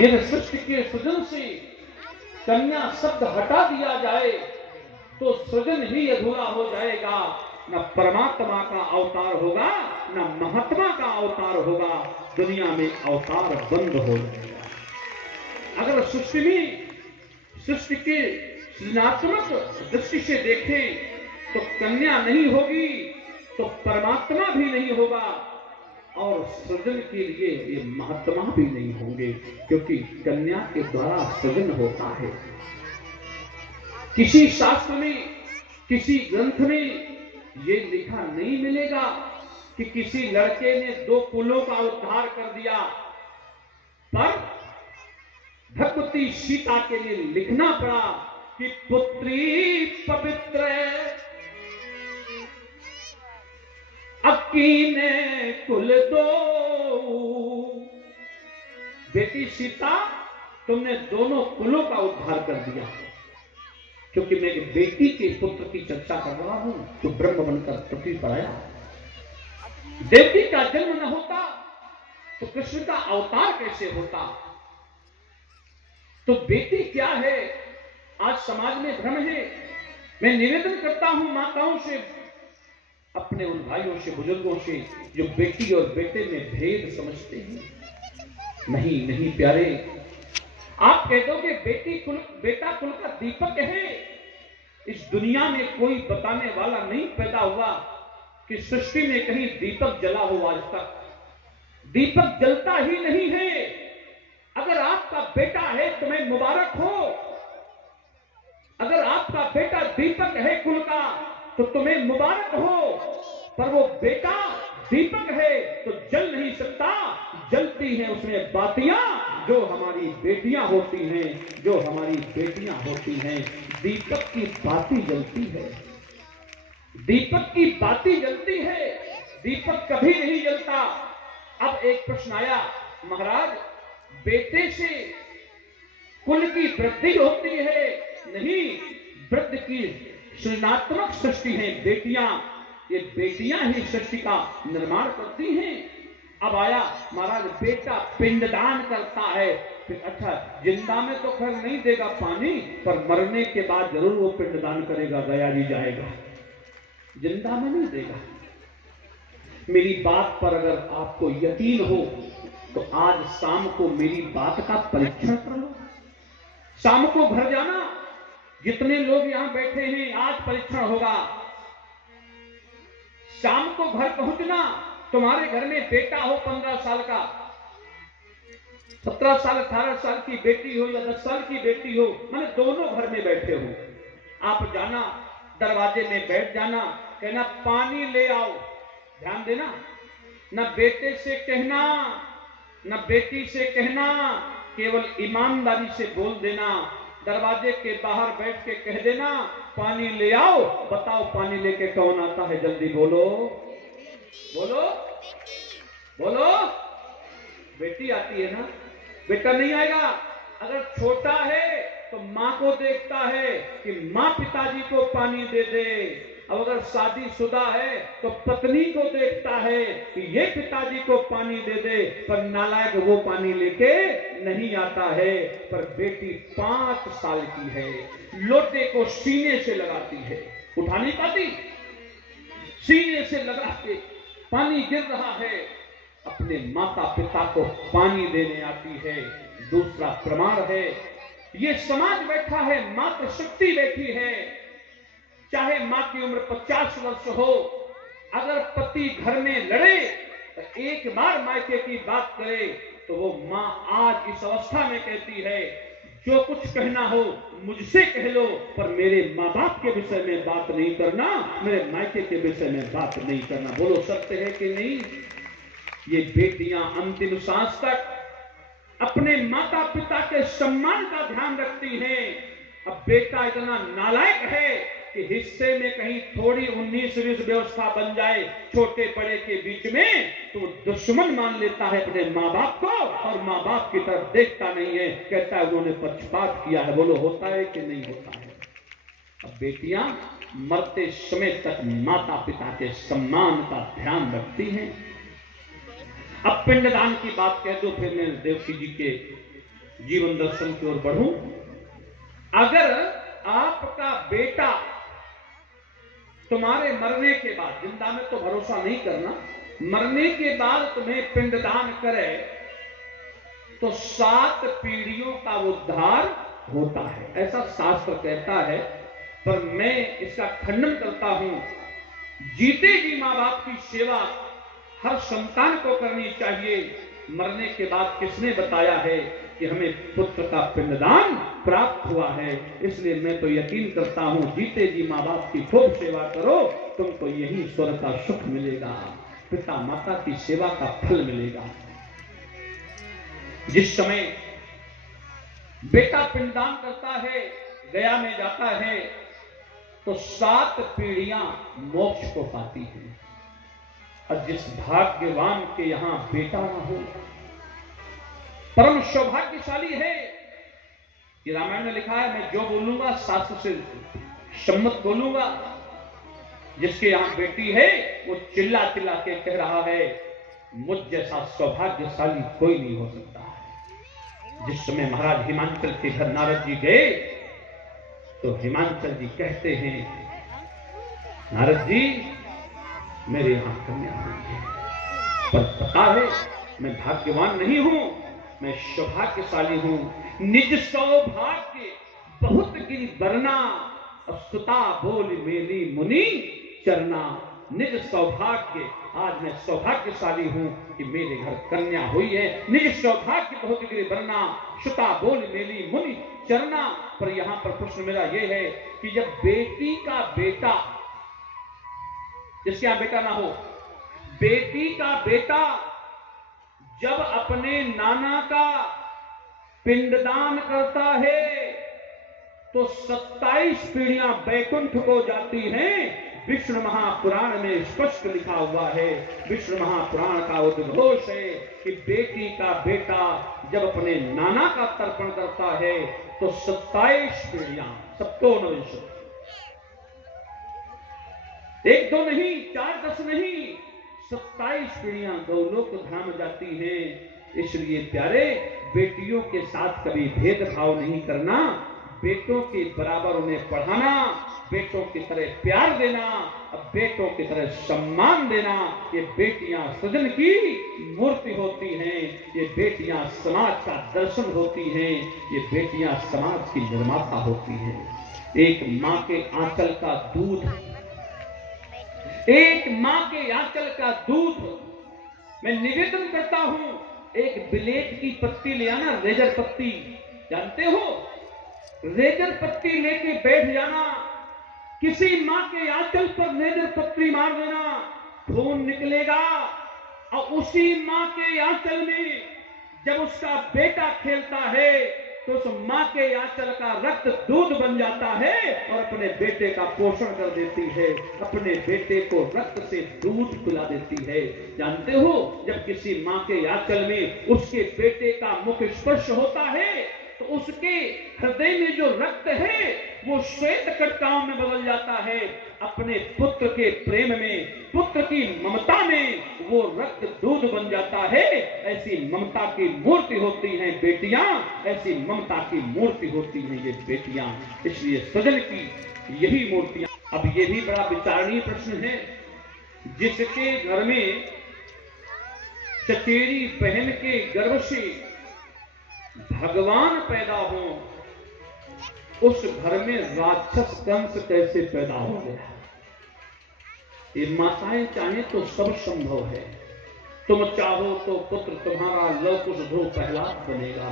यदि सृष्टि के सृजन से कन्या शब्द हटा दिया जाए तो सृजन ही अधूरा हो जाएगा। न परमात्मा का अवतार होगा, न महात्मा का अवतार होगा, दुनिया में अवतार बंद हो जाएगा। अगर सृष्टि के सृजनात्मक दृष्टि से देखें तो कन्या नहीं होगी तो परमात्मा भी नहीं होगा और सृजन के लिए ये महात्मा भी नहीं होंगे, क्योंकि कन्या के द्वारा सृजन होता है। किसी शास्त्र में, किसी ग्रंथ में ये लिखा नहीं मिलेगा कि किसी लड़के ने 2 कुलों का उद्धार कर दिया, पर भगवती सीता के लिए लिखना पड़ा कि पुत्री पवित्र अकीने कुल दो। बेटी सीता, तुमने दोनों कुलों का उद्धार कर दिया। क्योंकि मैं एक बेटी के पुत्र की चर्चा कर रहा हूं जो ब्रह्म बनकर पृथ्वी पर आया। देवकी का जन्म न होता तो कृष्ण का अवतार कैसे होता? तो बेटी क्या है, आज समाज में भ्रम है। मैं निवेदन करता हूं माताओं से, अपने उन भाइयों से, बुजुर्गों से जो बेटी और बेटे में भेद समझते हैं। नहीं नहीं प्यारे, आप कह दोगे बेटा कुल का दीपक है। इस दुनिया में कोई बताने वाला नहीं पैदा हुआ कि सृष्टि में कहीं दीपक जला हो। आज तक दीपक जलता ही नहीं है। अगर आपका बेटा है तुम्हें मुबारक हो, अगर आपका बेटा दीपक है कुल का तो तुम्हें मुबारक हो, पर वो बेटा दीपक है तो जल नहीं सकता। जलती हैं उसमें बातियां जो हमारी बेटियां होती हैं, जो हमारी बेटियां होती हैं। दीपक की बाती जलती है, दीपक की बाती जलती है, दीपक कभी नहीं जलता। अब एक प्रश्न आया, महाराज बेटे से कुल की वृद्धि होती है? नहीं, वृद्धि की सृजनात्मक सृष्टि है बेटियां। ये बेटियां ही सृष्टि का निर्माण करती हैं। अब आया महाराज बेटा पिंडदान करता है, फिर अच्छा जिंदा में तो खैर नहीं देगा पानी, पर मरने के बाद जरूर वो पिंडदान करेगा, दया जी जाएगा, जिंदा में नहीं देगा। मेरी बात पर अगर आपको यकीन हो तो आज शाम को मेरी बात का परीक्षण कर लो। शाम को घर जाना, जितने लोग यहां बैठे हैं आज परीक्षण होगा। शाम को घर पहुंचना, तुम्हारे घर में बेटा हो 15 साल का, 17 साल 18 साल की बेटी हो या 10 साल की बेटी हो, मैंने दोनों घर में बैठे हो, आप जाना दरवाजे में बैठ जाना, कहना पानी ले आओ। ध्यान देना, न बेटे से कहना न बेटी से कहना, केवल ईमानदारी से बोल देना। दरवाजे के बाहर बैठ के कह देना पानी ले आओ। बताओ पानी लेके कौन आता है? जल्दी बोलो बोलो बोलो। बेटी आती है ना, बेटा नहीं आएगा। अगर छोटा है तो माँ को देखता है कि माँ पिताजी को पानी दे दे। अब अगर शादीशुदा है तो पत्नी को देखता है कि ये पिताजी को पानी दे दे, पर नालायक वो पानी लेके नहीं आता है। पर बेटी 5 साल की है, लोटे को सीने से लगाती है, उठा नहीं पाती, सीने से लगा के पानी गिर रहा है, अपने माता पिता को पानी देने आती है। दूसरा प्रमाण है, ये समाज बैठा है, मातृशक्ति बैठी है। चाहे मां की उम्र 50 वर्ष हो, अगर पति घर में लड़े तो एक बार मायके की बात करे तो वो मां आज इस अवस्था में कहती है जो कुछ कहना हो मुझसे कह लो, पर मेरे माँ बाप के विषय में बात नहीं करना, मेरे मायके के विषय में बात नहीं करना। बोलो सत्य है कि नहीं? ये बेटियां अंतिम सांस तक अपने माता पिता के सम्मान का ध्यान रखती हैं। अब बेटा इतना नालायक है कि हिस्से में कहीं थोड़ी 19-20 व्यवस्था बन जाए छोटे बड़े के बीच में, तो दुश्मन मान लेता है अपने माँ बाप को और माँ बाप की तरफ देखता नहीं है, कहता है उन्होंने पक्षपात किया है। बोलो होता है कि नहीं होता है? अब बेटियां मरते समय तक माता पिता के सम्मान का ध्यान रखती हैं। अब पिंडदान की बात कह दो, फिर मैं देवकी जी के जीवन दर्शन की ओर बढ़ूं। अगर आपका बेटा तुम्हारे मरने के बाद, जिंदा में तो भरोसा नहीं करना, मरने के बाद तुम्हें पिंडदान करे तो 7 पीढ़ियों का उद्धार होता है, ऐसा शास्त्र कहता है। पर मैं इसका खंडन करता हूं। जीते जी मां बाप की सेवा हर संतान को करनी चाहिए। मरने के बाद किसने बताया है कि हमें पुत्र का पिंडदान प्राप्त हुआ है? इसलिए मैं तो यकीन करता हूं, जीते जी मां बाप की खूब सेवा करो, तुमको यही स्वर्ग का सुख मिलेगा, पिता माता की सेवा का फल मिलेगा। जिस समय बेटा पिंडदान करता है, गया में जाता है, तो 7 पीढ़ियां मोक्ष को पाती हैं। और जिस भाग्यवान के यहां बेटा ना हो, परम सौभाग्यशाली है। ये रामायण में लिखा है, मैं जो बोलूंगा शास्त्र से सम्मत बोलूंगा। जिसके यहां बेटी है वो चिल्ला चिल्ला के कह रहा है, मुझ जैसा सौभाग्यशाली कोई नहीं हो सकता है। जिस समय महाराज हिमांचल के घर नारद जी गए तो हिमांचल जी कहते हैं, नारद जी मेरे यहां कन्या हुई है, पर पता है मैं भाग्यवान नहीं हूं, मैं सौभाग्यशाली हूं। निज सौभाग्य बहुत गिरी बरना, सुता बोल मेली मुनि चरना। निज सौभाग्य, आज मैं सौभाग्यशाली हूं कि मेरे घर कन्या हुई है। निज सौभाग्य बहुत गिरी बरना, सुता बोल मेली मुनि चरना। पर यहां पर प्रश्न मेरा यह है कि जब बेटी का बेटा, जिसके यहां बेटा ना हो, बेटी का बेटा जब अपने नाना का पिंडदान करता है तो 27 पीढ़ियां बैकुंठ को जाती हैं। विष्णु महापुराण में स्पष्ट लिखा हुआ है, विष्णु महापुराण का उद्घोष है कि बेटी का बेटा जब अपने नाना का तर्पण करता है तो 27 पीढ़ियां, सप्तोनविंश, 1 2 नहीं, 4 10 नहीं, 27 पीढ़ियां गौलोक धाम जाती हैं। इसलिए प्यारे, बेटियों के साथ कभी भेदभाव नहीं करना, बेटों के बराबर उन्हें पढ़ाना, बेटों की तरह प्यार देना, बेटों की तरह सम्मान देना। ये बेटियां सृजन की मूर्ति होती हैं, ये बेटियां समाज का दर्शन होती हैं, ये बेटियां समाज की निर्माता होती हैं। एक मां के आंचल का दूध, एक मां के आंचल का दूध, मैं निवेदन करता हूं, एक बिलेट की पत्ती ले आना, रेजर पत्ती, जानते हो, रेजर पत्ती लेके बैठ जाना, किसी मां के आंचल पर रेजर पत्ती मार देना, खून निकलेगा। और उसी मां के आंचल में जब उसका बेटा खेलता है तो उस मां के आंचल का रक्त दूध बन जाता है और अपने बेटे का पोषण कर देती है, अपने बेटे को रक्त से दूध पिला देती है। जानते हो, जब किसी मां के आंचल में उसके बेटे का मुख स्पर्श होता है तो उसके हृदय में जो रक्त है वो श्वेत कटकाओं में बदल जाता है। अपने पुत्र के प्रेम में, पुत्र की ममता में वो रक्त दूध बन जाता है। ऐसी ममता की मूर्ति होती हैं बेटियां, ऐसी ममता की मूर्ति होती हैं ये बेटियां। इसलिए सृजन की यही मूर्तियां। अब ये भी बड़ा विचारणीय प्रश्न है, जिसके घर में चचेरी बहन के गर्भ से भगवान पैदा हो, उस घर में राक्षस कंस कैसे पैदा हो गया? ये माताएं चाहें तो सब संभव है। तुम चाहो तो पुत्र तुम्हारा लव कुश ध्रुव प्रहलाद बनेगा,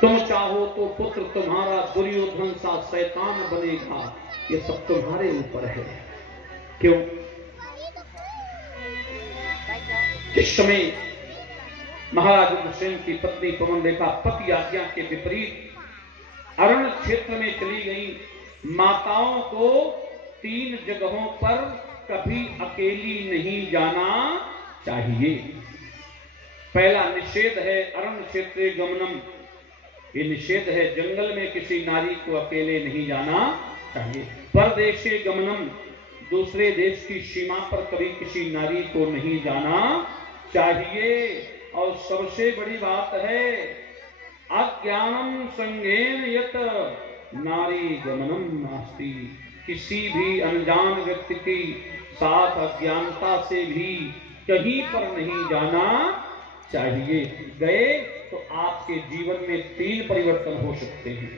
तुम चाहो तो पुत्र तुम्हारा दुर्योधन सा शैतान बनेगा। ये सब तुम्हारे ऊपर है। क्यों? जिस समय महाराज उग्रसेन की पत्नी पवन रेखा पति आज्ञा के विपरीत अरण्य क्षेत्र में चली गई, माताओं को 3 जगहों पर कभी अकेली नहीं जाना चाहिए। पहला निषेध है अरण्य क्षेत्रे गमनम, ये निषेध है, जंगल में किसी नारी को अकेले नहीं जाना चाहिए। परदेशे गमनम, दूसरे देश की सीमा पर कभी किसी नारी को नहीं जाना चाहिए। और सबसे बड़ी बात है, अज्ञानम संगेन यत नारी गमनम नास्ति। किसी भी अनजान व्यक्ति के साथ अज्ञानता से भी कहीं पर नहीं जाना चाहिए। गए तो आपके जीवन में 3 परिवर्तन हो सकते हैं।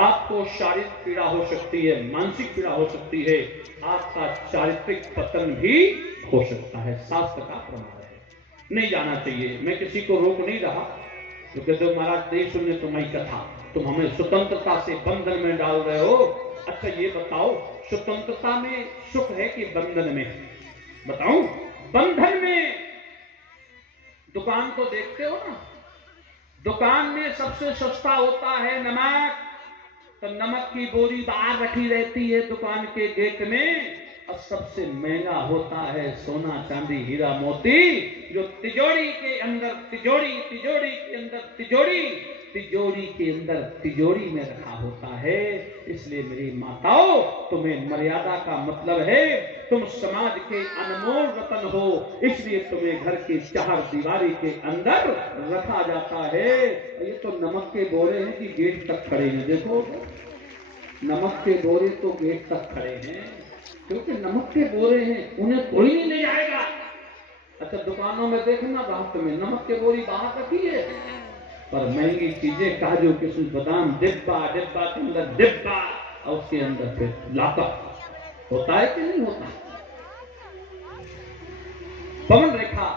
आपको शारीरिक पीड़ा हो सकती है, मानसिक पीड़ा हो सकती है, आपका चारित्रिक पतन भी हो सकता है। शास्त्र का प्रमाण है, नहीं जाना चाहिए। मैं किसी को रोक नहीं रहा, क्योंकि तो महाराज नहीं सुनने तुम्हारी कथा, तुम हमें स्वतंत्रता से बंधन में डाल रहे हो। अच्छा ये बताओ, स्वतंत्रता में सुख है कि बंधन में? बताओ। बंधन में दुकान तो देखते हो ना, दुकान में सबसे सस्ता होता है नमक, तो नमक की बोरी बाहर रखी रहती है दुकान के गेट में, और सबसे महंगा होता है सोना चांदी हीरा मोती, जो तिजोरी के अंदर तिजोरी, तिजोरी के अंदर तिजोरी, तिजोरी के अंदर तिजोरी में रखा होता है। इसलिए मेरी माताओं, तुम्हें मर्यादा का मतलब है, तुम समाज के अनमोल रतन हो, इसलिए तुम्हें घर की 4 दीवारी के अंदर रखा जाता है। ये तो नमक के बोरे हैं कि गेट तक खड़े हैं। देखो, नमक के बोरे तो गेट तक खड़े हैं, क्योंकि नमक के बोरे हैं, उन्हें कोई नहीं ले जाएगा। अच्छा दुकानों में देखना, रात में नमक के बोरी बाहर रखी है, पर महंगी चीजें काजू किशमिश बादाम डिब्बा, डिब्बा के अंदर डिब्बा, और उसके अंदर फिर लाकर होता है कि नहीं होता? पवन रेखा